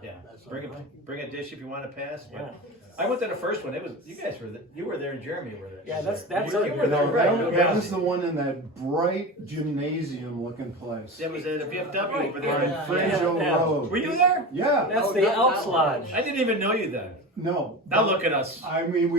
Yeah. That's Bring all right. bring a dish if you want to pass. But Yeah. I went to the first one. It was you guys were you were there and Jeremy were there. Yeah, that's you were, it. you were there, No, right? that was the one in that bright gymnasium-looking place. That was at a VFW over there. On Yeah. Frinjo Yeah. Road. Were you there? Yeah. That's Oh, the not Elks that one. Lodge. I didn't even know you then. No. Now look at us. I mean,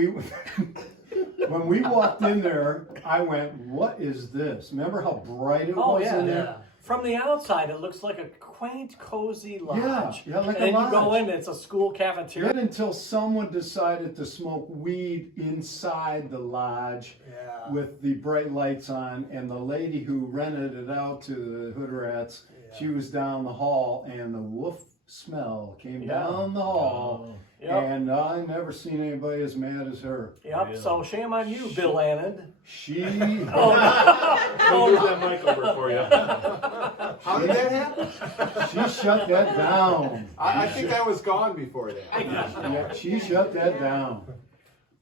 when we walked in there, I went, what is this? Remember how bright it Oh was yeah. in there? Yeah. From the outside, it looks like a quaint, cozy lodge. Yeah, like and a then you go lodge. in, it's a school cafeteria. Yet until someone decided to smoke weed inside the lodge Yeah. with the bright lights on, and the lady who rented it out to the Hood Rats, she was down the hall, and the woof smell came Yeah. down the hall, Yep. and I never seen anybody as mad as her. Yep. Really? So shame on you, Bill Anand. She, I'll move that mic over for you. How did that happen? she shut that down. I think I was gone before that. Yeah, she shut that down.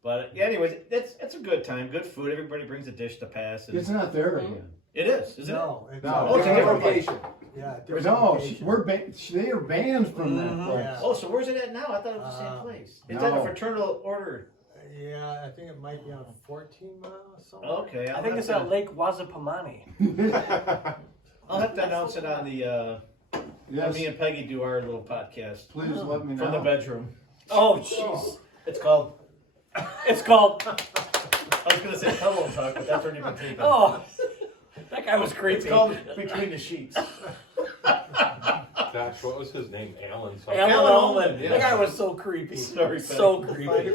But anyways, it's a good time, good food. Everybody brings a dish to pass. And It's not there again. it is, isn't No, it's No, Oh, it's a different place. location. Yeah, different No, location. they are banned from that place. Yeah. it? Oh, so where's it at now? I thought it was the same place. It's at a No. fraternal order. Yeah, I think it might be on 14 miles. Somewhere. Okay, I think it's at Lake Wazapamani. I'll have to announce it on the when Yes, me and Peggy do our little podcast please let me know. from the bedroom. Oh, jeez. It's called. It's called. I was gonna say Pillow Talk, but that's already been taken. Oh, that guy was creepy. It's called Between the Sheets. Gosh, what was his name? Alan something. Alan Ullman. yeah. That guy was so creepy. Sorry, So creepy.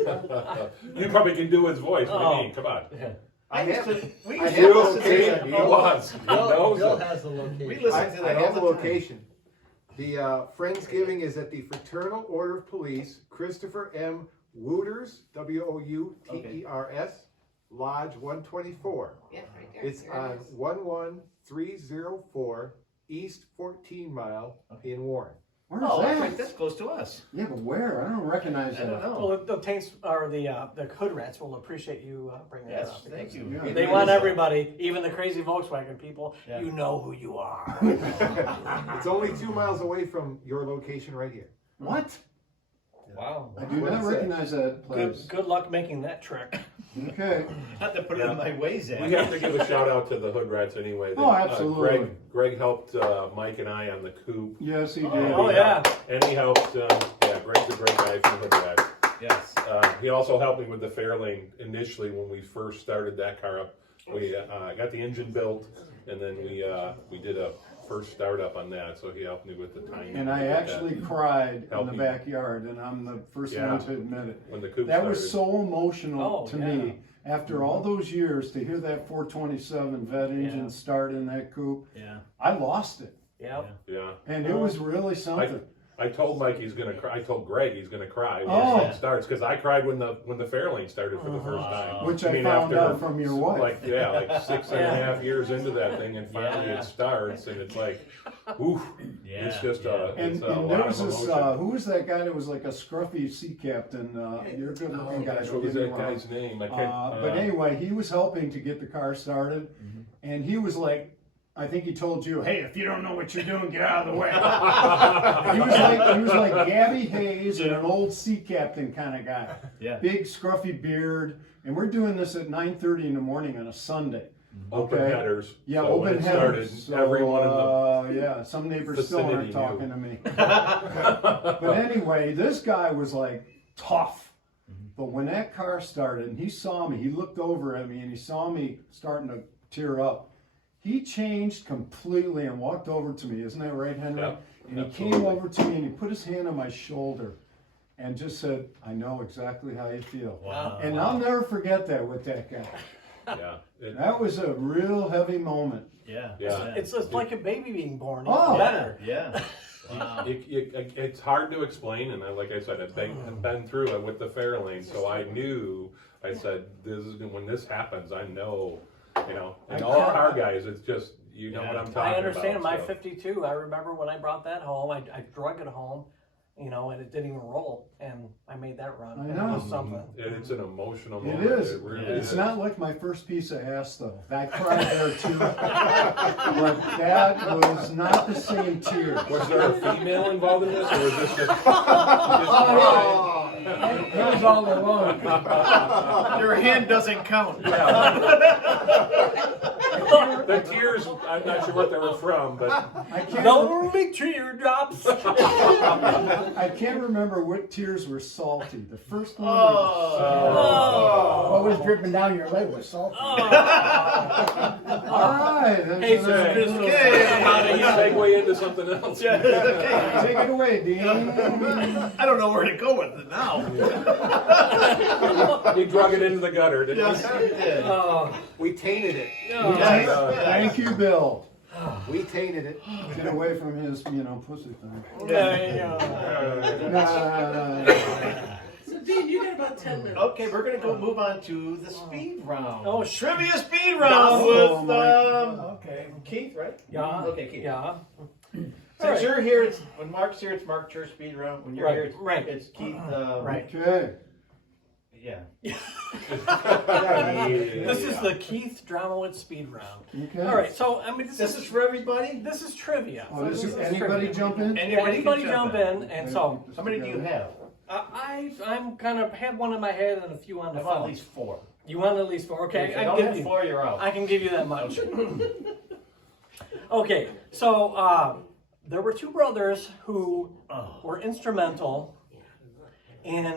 You probably can do his voice. What do you mean? Come on. I have, We I used have to You listen to okay? that. He was. He Bill knows it. has the location. We listened to I that all have the the time. location. The Friendsgiving is at the Fraternal Order of Police, Christopher M. Wooters, Wouters, Lodge 124. Yeah, right there. It's There it on is. 11304 East 14 Mile in Warren. Where's Oh, that? right, that's close to us. Yeah, but where? I don't recognize I don't that. know. Well, the Taints or the Hood Rats will appreciate you bringing Yes, that up. thank because you. Yeah. They want everybody, even the crazy Volkswagen people. Yeah. You know who you are. It's only 2 miles away from your location right here. What? Wow. I do What not is that? recognize that Good, place. good luck making that trick. Okay. Not to put it in my ways, We have to give a shout out to the Hood Rats anyway. Oh, absolutely. Greg helped Mike and I on the coupe. Yes, he did. Oh, yeah. And he helped, Greg's a great guy from the Hood Rats. Yes. He also helped me with the Fairlane initially when we first started that car up. We got the engine built, and then we did a first startup on that, so he helped me with the timing. And I actually cried in Help the you. backyard, and I'm the first Yeah. one to admit it. When the coupe That started. was so emotional Oh, to yeah. me. After all those years, to hear that 427 vet engine Yeah. start in that coupe, Yeah. I lost it. Yep. Yeah. And it was really something. I told Mike he's gonna cry. I told Greg he's gonna cry when Oh. it starts because I cried when the Fairlane started for the first time. Which I found out from your wife. Like 6.5 years into that thing, and finally Yeah. it starts, and it's like, oof! Yeah. It's just yeah. And, it's a and lot there of was this, emotion. who was that guy that was like a scruffy sea captain? You're a good looking guy. Gosh, don't what was get me that wrong. guy's name? I can't. But anyway, he was helping to get the car started, and he was like, I think he told you, "Hey, if you don't know what you're doing, get out of the way." he was like Gabby Hayes and an old sea captain kind of guy, Yeah. big scruffy beard, and we're doing this at 9:30 in the morning on a Sunday. Open okay. headers. Yeah, So when open it started, headers. So, everyone in the yeah, some neighbors still aren't vicinity talking knew. to me. But anyway, this guy was like tough. But when that car started and he saw me, he looked over at me and he saw me starting to tear up. He changed completely and walked over to me. Isn't that right, Henry? Yep, And he absolutely. came over to me and he put his hand on my shoulder and just said, "I know exactly how you feel." Wow. And I'll never forget that with that guy. Yeah. That was a real heavy moment. Yeah. Yeah. It's just like a baby being born. It's Oh. better. Yeah. Wow. It's hard to explain, and like I said, I've been through it with the Fairlane, so I knew. I said, "This is when this happens. I know, And all car guys, it's just you know what I'm talking about." I understand. My so. 52, I remember when I brought that home, I drug it home, and it didn't even roll, and I made that run. I And know. It was something. And it's an emotional It moment. is. It really It's is. not like my first piece of ass though. I cried there too. But that was not the same tears. Was there a female involved in this, or was this just? He was all alone. Your hand doesn't count. The tears, I'm not sure what they were from, but I can't. Lonely teardrops. I can't remember what tears were salty. The first one. What was dripping down your leg was salt. All right. That's Hey, enough. Sister Crystal. segue into something else. Take it away, Dean. I don't know where to go with it now. You drug it into the gutter, didn't you? Yes, you did. We tainted it. Thank you, Bill. We tainted it. Get away from his, pussy thing. Yeah. No. So Dean, you got about 10 minutes. Okay, we're gonna move on to the speed round. Oh, trivia speed round Oh, with Okay. Keith, right? Yeah. Okay, Keith. Yeah. Since you're here, it's when Mark's here, it's Marc Church speed round. When you're Right, here, it's, right. it's Keith. Right. Okay. Yeah. This is the Keith Dromowicz speed round. Okay. All right. So This is for everybody. this is trivia. Oh, does This is anybody trivia. jump in? Anybody can jump in, and so How many do you have? I'm kind of have one in my head and a few on I the have at phone. least 4. You want at least 4? Okay, If you I don't can have give you. 4, you're out. I can give you that much. Okay, so there were two brothers who were instrumental in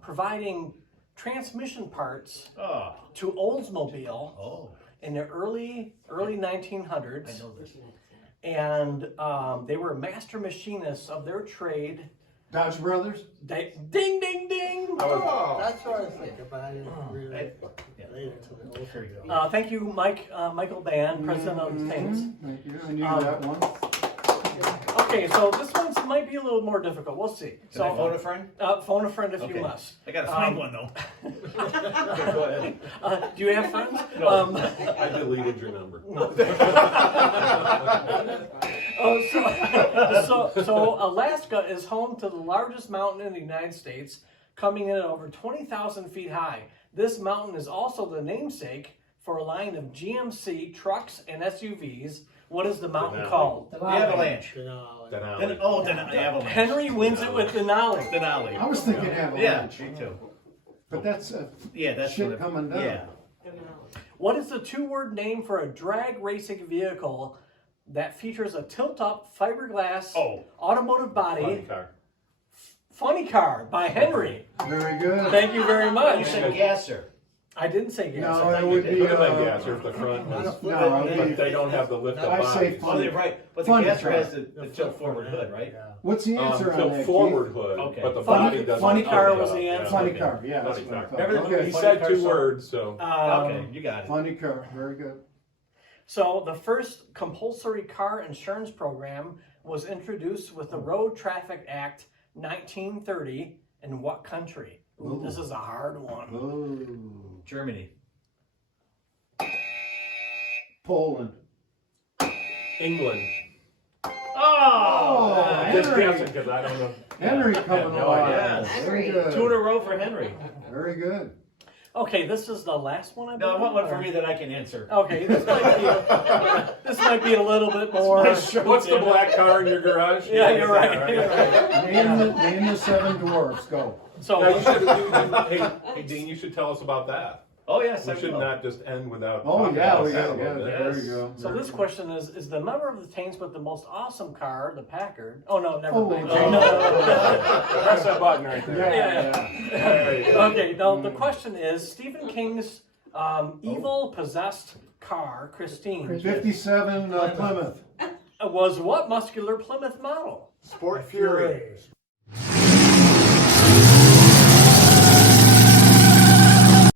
providing transmission parts Oh. to Oldsmobile Oh. in the early 1900s. I know this. and they were master machinists of their trade. Dodge Brothers? Ding, ding, ding! Oh, That's what I was thinking, but I didn't really relate it to the old deal. Thank you, Michael Band, president of the Taints. Thank you, I knew that one. Okay, so this one might be a little more difficult. We'll see. Can I phone a friend? Phone a friend if Okay. you must. I gotta find one though. Go ahead. Do you have friends? I deleted your number. So Alaska is home to the largest mountain in the United States, coming in at over 20,000 feet high. This mountain is also the namesake for a line of GMC trucks and SUVs. What is the mountain Denali. called? The Avalanche. Denali. The Avalanche. Henry wins it with Denali. Denali. I was thinking Yeah, Avalanche. me too. But that's Yeah, that's shit what it- coming down. Yeah. What is the two-word name for a drag racing vehicle that features a tilt-up fiberglass automotive Funny body? car. Funny Car by Henry. Very good. Thank you very You much. said gasser. I didn't say yes. No, it would be, Could have been gasser if the front was, no, it'd but be, they don't have the lift up I say bodies. Oh, they're right. But the Funny gasser car. has the tilt forward hood, right? what's the answer on Tilt that, forward hood, Okay. but the Funny- body doesn't. funny tilt car up. was the Yeah. answer. Keith? Funny Okay. car, yeah, that's Funny what I car. thought. Remember the Okay, He Funny said car two song? words, so. Okay, you got it. funny car, very good. So the first compulsory car insurance program was introduced with the Road Traffic Act 1930 in what country? Ooh, this is a hard one. Oh, Germany. Poland. England. Oh! Oh, Just Henry. guessing because I don't know. Henry Yeah, coming no along. idea. Very Two in good. a row for Henry. Very good. Okay, this is the last one I No, I believe, want one or- for me that I can answer. Okay, this might be a little bit more. What's the black car in your garage? Yeah, you're right. Yeah, You're right. Name the seven dwarfs, go. So Now, hey, Dean, you should tell us about that. Oh, yes, I We should will. not just end without. Oh, talking yeah, about we that got, a yeah, little bit. there you go. So this question is the member of the Taints with the most awesome car, the Packard? Oh no, never Oh, mind. no. No. Press that button right there. Yeah. There you go. Okay, now the question is Stephen King's evil possessed car, Christine, 57 Plymouth. was what muscular Plymouth model? Sport Fury.